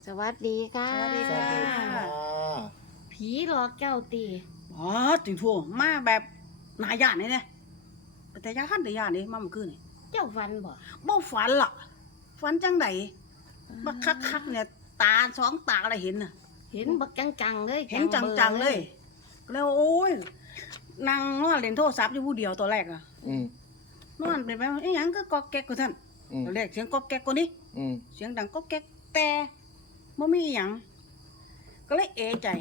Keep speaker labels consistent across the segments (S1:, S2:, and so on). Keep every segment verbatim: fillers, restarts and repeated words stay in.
S1: สวัสดีค่ะ
S2: สวัสดีค่ะ
S1: ผีหลอกเจ้าตี
S2: อ๋อถึงทั่วมาแบบนายานนี่เนี่ยแต่ยานแต่ยานนี่มาเมื่อคืนนี่
S1: เจ้าฟันบ่
S2: บ่ฝันล่ะฝันจังไดบักคักๆเนี่ยตาสองตาอะไรเห็นน่ะ
S1: เห็นบักจังๆเลย
S2: เห็นจังๆเลย แล้วโอ้ยนั่งนอนเล่นโทรศัพท์อยู่ผู้เดียวตัวแรกอ่ะ
S3: อืม
S2: นอนเป็นไปไอ้หยังก็กอกแก๊กกูท่าน
S3: อืม
S2: ตัวแรกเสียงกอกแก๊กกูนี่
S3: อืม
S2: เสียงดังกอกแก๊กแต่บ่มีหยังก็เลยเอะใจ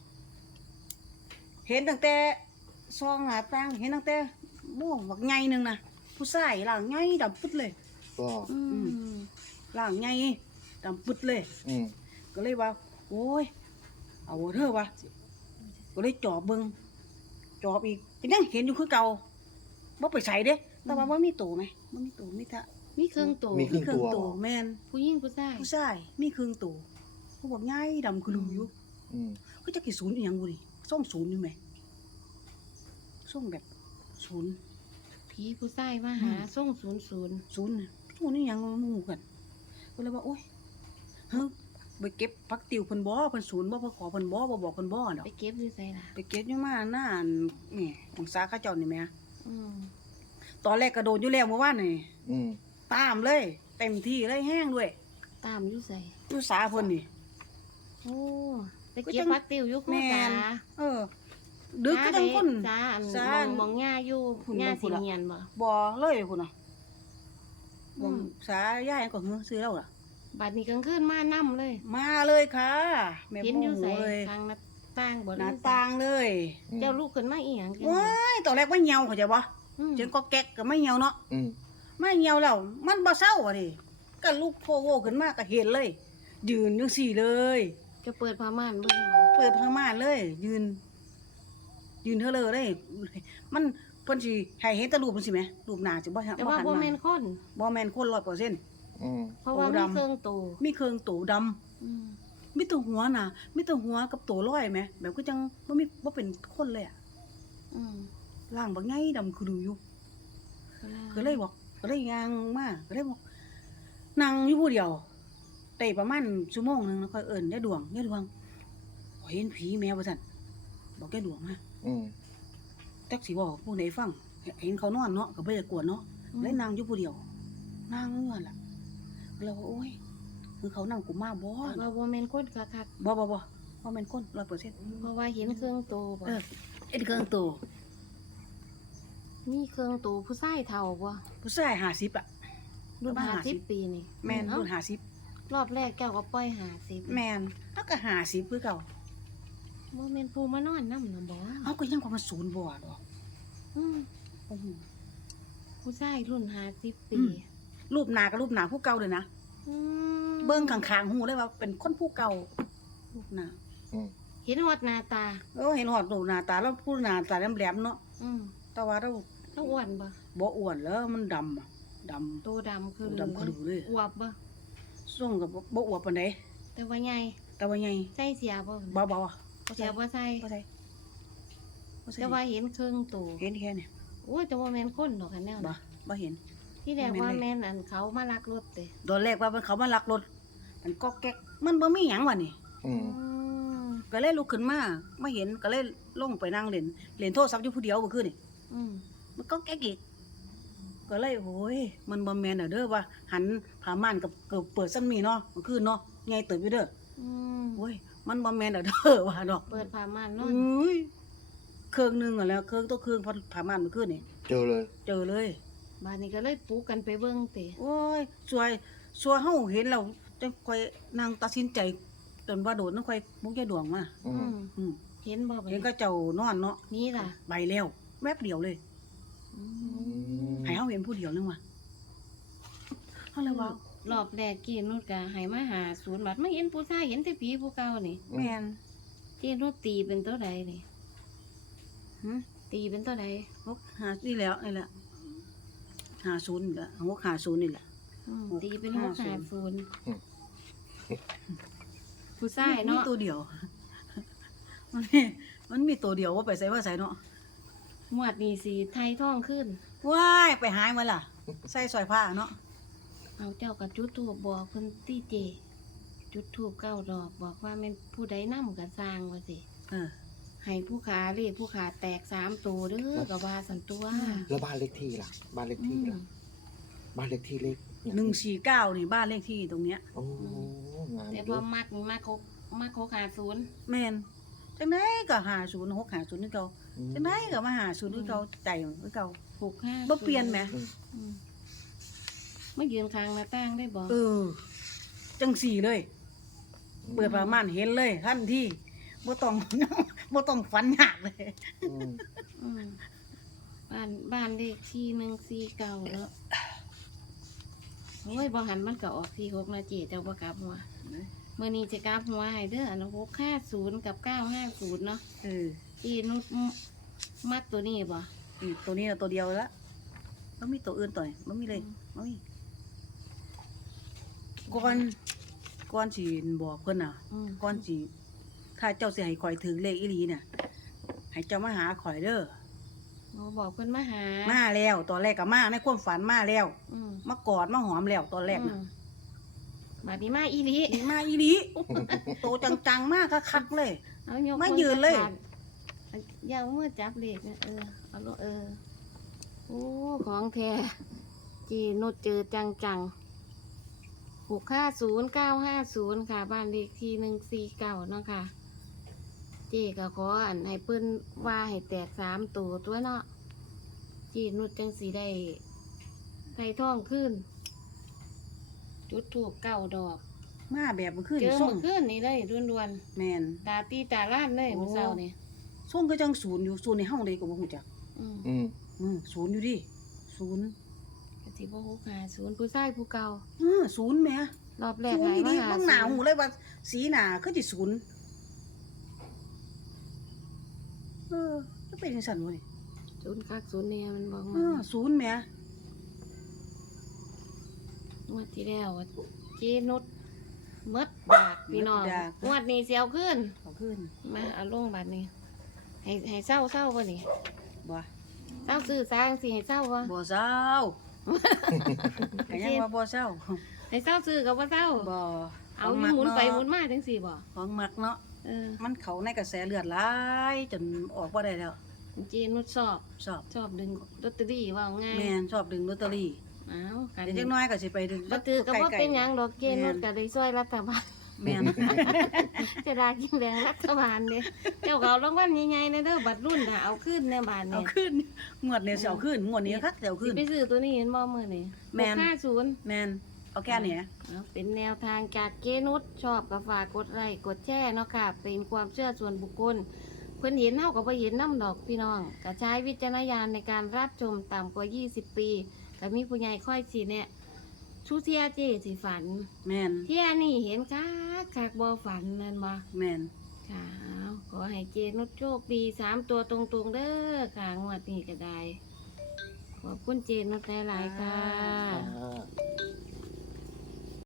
S2: เห็นตั้งแต่ซองหน้าต่างเห็นตั้งแต่โม่บักใหญ่หนึงน่ะผู้ชายร่างใหญ่ดำปึ๊ดเลย
S3: ก็
S1: อืม
S2: ร่างใหญ่ดำปึ๊ดเลย
S3: อืม
S2: ก็เลยว่า โอ้ย เอาเถอะวะก็เลยจอบเบิ่งจอบอีกก็ยังเห็นอยู่คือเก่าบ่ไปใส่เด้แต่ว่าบ่มีตัวไหมบ่มีตัวมีแต่
S1: มีเครื่องตัว
S3: มีครึ่งตัว
S2: ตัวแม่น
S1: ผู้หญิงผู้ชาย
S2: ผู้ชายมีครึ่งตัวเขาบอกใหญ่ดำคือลุงอยู่
S3: อืม
S2: ก็จะกี่ศูนย์อีหยังบ่ดิส่งศูนย์อยู่ไหมส่งแบบศูนย์
S1: ผีผู้ชายมาหาส่งศูนย์ศูนย์
S2: ศูนย์น่ะศูนย์นี่ยังหมู่กันก็เลยว่าโอ๊ยเฮ้ยไปเก็บผักติวเพิ่นบ่เพิ่นศูนย์บ่เพิ่นขอเพิ่นบ่บ่บอกเพิ่นบ่ดอก
S1: ไปเก็บอยู่ไสล่ะ
S2: ไปเก็บอยู่มาหน้าอันนี่ของสาขาเจ้านี่แหม่
S1: อืม
S2: ตอนแรกกระโดดอยู่แล้วเมื่อวานนี่
S3: อืม
S2: ตามเลย เต็มที่เลยแห้งด้วย
S1: ตามอยู่ไส
S2: อยู่สาเพิ่นนี่
S1: โอ้ไป
S2: ก็
S1: เก็
S2: จั
S1: บ
S2: ง
S1: ปักติวอยู่คู่
S2: แม่
S1: สาน
S2: เออ ดึกก็จังคน
S1: จ้าอัน
S2: จ้า
S1: มองมองหญ้าอยู่
S2: พุ่น
S1: หญ้า
S2: พุ่
S1: สิ
S2: นล่ะ
S1: เงียนบ่
S2: บ่เลยพุ่นน่ะ
S1: อื
S2: บ่
S1: ม
S2: สายายก็หือซื้อแล้วล่ะ
S1: บัดนี้กลางคืนมานํเลย
S2: มาเลยค่ะ แม่
S1: เห็น
S2: โม
S1: อยู่
S2: โห
S1: ไส
S2: เลย
S1: ทางหน้าต่างบ่
S2: หน้า
S1: หรือไส
S2: ต่างเลย
S1: เจ้าลูกขึ้นมาอีหยังจัง
S2: ว้ายตอนแรกว่าเหี่ยวเข้าใจบ่
S1: อืม
S2: เสียงก็แก๊กก็ไม่เหี่ยวเนาะ
S3: อืม
S2: ไม่เหี่ยวแล้ว มันบ่เศร้าอ่ะดิก็ลูกโพโวขึ้นมาก็เห็นเลย ยืนจังซี่เลย
S1: จะเปิดผ้าม่านเบิ่งบ่
S2: เปิดผ้าม่านเลย ยืน ยืนเธอเลยเลย มันเพิ่นสิให้เห็นแต่รูปมันสิแหมรูปหน้าสิบ่
S1: แต่ว่า
S2: หัน
S1: บ่
S2: มา
S1: แม่นคน
S2: บ่แม่นคน ร้อยเปอร์เซ็นต์
S3: อืม
S1: เพราะว่า
S2: โอ้
S1: มี
S2: ดำ
S1: เครื่องตัว
S2: มีเครื่องตูดำ
S1: อืม
S2: มีแต่หัวน่ะมีแต่หัวกับตัวลอยแหมแบบก็จังบ่มีบ่เป็นคนเลยอ่ะ
S1: อืม
S2: ร่างบักใหญ่ดำคือดูอยู่ ก็เลยบอกก็เลยย่างมาก็เลยบอกนั่งอยู่ผู้เดียวได้ประมาณชั่วโมงหนึงแล้วค่อยเอิ้นยายดวงยายดวงเห็นผีแมวว่าซั่นบอกยายดวงมา
S3: อืม
S2: จักสิเว้าผู้ใดฟังเห็นเขานอนเนาะก็บ่ได้กวนเนาะเลยนั่งอยู่ผู้เดียวนั่งอยู่นั่นล่ะแล้วว่าโอ้ยคือเขานั่งกูมาบ่
S1: แต่ว่าบ่แม่นคนคัก
S2: บ่บ่บ่บ่แม่นคน ร้อยเปอร์เซ็นต์
S1: ๆเพราะว่าเห็นเครื่องตัวบ่
S2: เออเอ็ดเครื่องตัว
S1: มีเครื่องตัวผู้ชายเฒ่าบ่
S2: ผู้ชายห้าสิบอ่ะรุ่น
S1: ห้า
S2: ห้า
S1: สิ
S2: สิ
S1: บบ ปีนี่
S2: แม่น
S1: เอ้า
S2: รุ่นห้าสิบ
S1: รอบแรกแก้วก็ปล่อยห้าสิบ
S2: แม่นแล้วก็ห้าสิบคือเก่า
S1: บ่แม่นผู้มานอนนำน่ะบ่
S2: เอาก็ยังว่ามันศูนย์บ่ดอก
S1: อืม
S2: โอ้โห
S1: ผู้ชายรุ่นห้าสิบปี
S2: อืม รูปหน้ากับรูปหน้าผู้เก่าเลยนะ
S1: อืม
S2: เบิ่งข้างๆหูเลยว่าเป็นคนผู้เก่ารูปหน้า
S3: อืม
S1: เห็นฮอดหน้าตา
S2: เออเห็นหอดรูปหน้าตาแล้วผู้หน้าตาแหลมๆเนาะ
S1: อืม
S2: แต่ว่าเรา
S1: แล้วอ้วนบ่
S2: บ่อ้วนแล้วมันดำอะดำ
S1: ตัวดำคือ
S2: ตัวดำคือดูเลย
S1: อวบบ่
S2: ส่งกับบ่อ้วนปานใด
S1: แต่ว่าใหญ่
S2: แต่ว่าใหญ่
S1: ใส่เสียบ่
S2: เบาๆอะบ่
S1: เสี
S2: ใส่
S1: ยบ่ใส่
S2: บ่ใส่บ่ใส่
S1: แต่ว่าเห็นเครื่องตัว
S2: เห็นแค่นี้
S1: โอ้ยแต่ว่าแม่นคนดอกคันแนว
S2: บ่
S1: น่ะ
S2: บ่เห็น
S1: ที่แรก
S2: บ่
S1: ว่า
S2: แม่นเลย
S1: แม่นอันเขามาลักรถเตะ
S2: ตอนแรกว่ามันเขามาลักรถมันก็แก๊กมันบ่มีหยังวะนี่
S3: อืม
S1: ม
S2: ก็เลยลุกขึ้นมามาเห็นก็เลยลงไปนั่งเล่นเล่นโทรศัพท์อยู่ผู้เดียวเมื่อคืนนี่
S1: อืม
S2: มันก็แก๊กอีกก็เลยโอ้ยมันบ่แม่นอ่ะเด้อว่าหันผ้าม่านกับเกือบเปิดซ้ำนี่เนาะเมื่อคืนเนาะใหญ่เติบอยู่เด้อ
S1: อืม
S2: โอ้ยมันบ่แม่นอ่ะเด้อว่าดอก
S1: เปิดผ้าม่านนอ
S2: อน ุ้ยเครื่องหนึงอ่ะแล้วเครื่องตัวเครื่องพอผ้าม่านเมื่อคืนนี่
S3: เจอเลย
S2: เจอเลย
S1: บานนี้ก็เลยปลุกกันไปเบิ่งเตะ
S2: โอ้ยสวยสวยเฮาเห็นแล้วจังค่อยนั่งตัดสินใจจนว่าโดดนั่นค่อยมุกยายดวงมา
S3: อื
S1: อื
S3: ม
S1: ม
S2: อืม
S1: เห็นบ่บัด
S2: เห็น
S1: นี้
S2: ก็เจ้านอนเนาะ
S1: นี่ล่ะ
S2: ไปแล้วแวบเดียวเลย
S1: อื
S3: อื
S1: ม
S3: ม
S2: ให้เฮาเห็นผู้เดียวนึงว่ะเฮาเลยว่า
S1: รอบแรกกี้นุชก็ให้มาหาศูนย์บาทมาเห็นผู้ชายเห็นแต่ผีผู้เก่านี่
S2: แม่น
S1: เจนุชตีเป็นตัวใดนี่
S2: หึ
S1: ตีเป็นตัวใด
S2: หกหานี่แหล้วนี่แหละหาศูนย์นี่แหละหกหาศูนย์นี่แหละ
S1: อืม
S2: หก
S1: ตีเป็นห
S2: ห้าก ศู
S1: หาน
S2: ย์
S1: ศูนย์ผู้ชายเนาะ
S2: มีตัวเดียว มันมีมันมีตัวเดียวว่าไปใส่ว่าใส่เนาะ
S1: หมวดนี่สีไทยท่องขึ้น
S2: ว้ายไปหายมาล่ะ ใส่สอยผ้าเนาะ
S1: เอาเจ้ากับจุดทูบบอกเพิ่นตีเจจุดทูบเก้าดอกบอกว่าเป็นผู้ใดนำกันสร้างว่าสิ
S2: เออ
S1: ให้ผู้ขาเรียกผู้ขาแตกสามตัวเด้อกับว่าสันตัว
S3: แล้วบ้านเลขที่ล่ะ บ้านเลข
S1: อื
S3: ที่
S1: ม
S3: ล่ะ บ้านเลขที่เลข
S2: หนึ่งสี่เก้านี่บ้านเลขที่ตรงเนี้ย
S3: โอ้งาม
S1: แต่
S3: อ
S1: พอยู่ มักนี่มักเขามักเขาขาศูนย์
S2: แม่นจังไดก็หาศูนย์หกหาศูนย์คือเก่าจังไดก็มาหาศูนย์คือเก่าใจคือเก่า
S1: หกห้า
S2: บ่เปลี่ยนแหม
S3: อืม
S1: อืมไม่ยืนทางหน้าต่างได้บอก
S2: เออ จังสี่เลย เปิดประมาณเห็นเลยทันทีบ่ต้อง บ่ต้องฝันยากเลย
S3: อืม
S1: อืมบ้านบ้านเลขที่หนึ่งสี่เก้าแล้วโอ้ยบอหันมันก็ออกสี่หกนะเจ๊เจ้าบ่กลับหัวเมื่อนี้จะกลับหัวให้เด้ออันหกห้าศูนย์กับเก้าห้าศูนย์เนาะ
S2: เออ
S1: อีนุชมัดตัวนี้บ่
S2: นี่ตัวนี้น่ะตัวเดียวละบ่มีตัวอื่นตัวนี้บ่มีเลยบ่มีก่อนก่อนสิบอกเพิ่นน่ะ
S1: อืม
S2: ก่อนสิถ้าเจ้าสิให้ข่อยถึงเลขอีหลีเนี่ยให้เจ้ามาหาข่อยเด้อ
S1: โอ้บอกเพิ่นมาหา
S2: มาแล้วตอนแรกก็มาในความฝันมาแล้ว
S1: อืม
S2: มากอดมาหอมแล้วตอนแรก
S1: อื
S2: น่ะ
S1: มบัดนี้มาอีหลี
S2: นี่มาอีหลีโตจังๆมากคักๆเลย
S1: เอายก
S2: มายืนเลย
S1: มือจับอย่าเอามือจับเลขนะเออเอาลูกเออโอ้ของแท้จีนุชเจอจังจังหกห้าศูนย์เก้าห้าศูนย์ค่ะ บ้านเลขที่หนึ่งสี่เก้าเนาะค่ะ เจ๊ก็ขออันให้เพิ่นว่าให้แตกสามตัวตัวเนาะจีนุชจังสีได้ไทยท่องขึ้น จุดถูกเก้าดอก
S2: มาแบบมันขึ้น
S1: เจอ
S2: ส่
S1: เมื่
S2: ง
S1: อคืนนี้เลยด่วน
S2: แม่น
S1: ๆตาตีตาล้านเลย
S2: โอ้
S1: เมื่อเช้านี่
S2: ส่งก็จังศูนย์อยู่ศูนย์ในห้องใดก็บ่ฮู้จัก
S1: อืม
S3: อืม
S2: อืมศูนย์อยู่ดิศูนย์
S1: กะสิบ่ฮู้หาศูนย์ผู้ชายผู้เก่า
S2: เออศูนย์แหม
S1: รอบแรก
S2: ศูน
S1: หา
S2: ย์
S1: ย
S2: อี
S1: มา
S2: ดี
S1: หา
S2: เบิ่งหน้าหูเลยว่าสีหน้าคือสิศูนย์เออจะเป็นจังซั่นบ่นี่
S1: ศูนย์คักศูนย์เนี่ยมันบอก
S2: เอ
S1: มา
S2: อศูนย์แหม
S1: งวดที่แล้วอะเจนุชมดดากพี่น้องงวดนี้สิเอาขึ้น
S2: เอาขึ้น
S1: มาเอาลงบัดนี้ ให้ให้เศร้าเศร้าบ่นี่
S2: บ่
S1: เศร้าซื้อสร้างสิให้เศร้าบ่
S2: บ่เศร้าก็ยังว่าบ่เศร้า
S1: ให้เศร้าซื้อก็บ่เศร้า
S2: บ่
S1: เอาอยู่หมุนไปหมุนมาจังซี่บ่
S2: ของมักเนาะ
S1: เออ
S2: มันเข้าในกระแสเลือดหลายจนออกบ่ได้แล้ว
S1: เจนุชชอบ
S2: ชอบ
S1: ชอบดึงลอตเตอรี่ว่าง่าย
S2: แม่นชอบดึงลอตเตอรี่
S1: อ้าวกัน
S2: เดี๋ยวจักหน้อยก็สิไปดึง
S1: บ่ถือก็บ่เป็นหยังดอกเจนุชก็ได้ช่วยรัฐบาล
S2: แม่น
S1: จะได้กินแดงรัฐบาลเด้เจ้าก็เอารางวัลใหญ่ๆนะเด้อบัตรรุ่นน่ะเอาขึ้นในบาท
S2: เอา
S1: เนี่ย
S2: ขึ้นงวดนี้สิเอาขึ้นงวดนี้คักสิเอา
S1: สิ
S2: ขึ้น
S1: ไปซื้อตัวนี้เห็นบ่มื้อนี้
S2: แม่น
S1: ห้าศูนย์
S2: แม่นเอาแค่นี้
S1: เอาเป็นแนวทางจากเจนุชชอบก็ฝากกดไลค์กดแชร์เนาะค่ะ เป็นความเชื่อส่วนบุคคล เพิ่นเห็นเฮาก็บ่เห็นนำดอกพี่น้องก็ใช้วิจารณญาณในการรับชมต่ำกว่ายี่สิบปีก็มีผู้ใหญ่ค่อยสิเนี่ยชูเทียเจสิฝัน
S2: แม่น
S1: เที่ยนี่เห็นคักคักบ่ฝันนั่นบ่
S2: แม่น
S1: ค่ะเอาขอให้เจนุชโชคดีสามตัวตรงๆเด้อค่ะงวดนี้ก็ได้ ขอบคุณเจนุชหลายๆค่ะ
S3: อ่า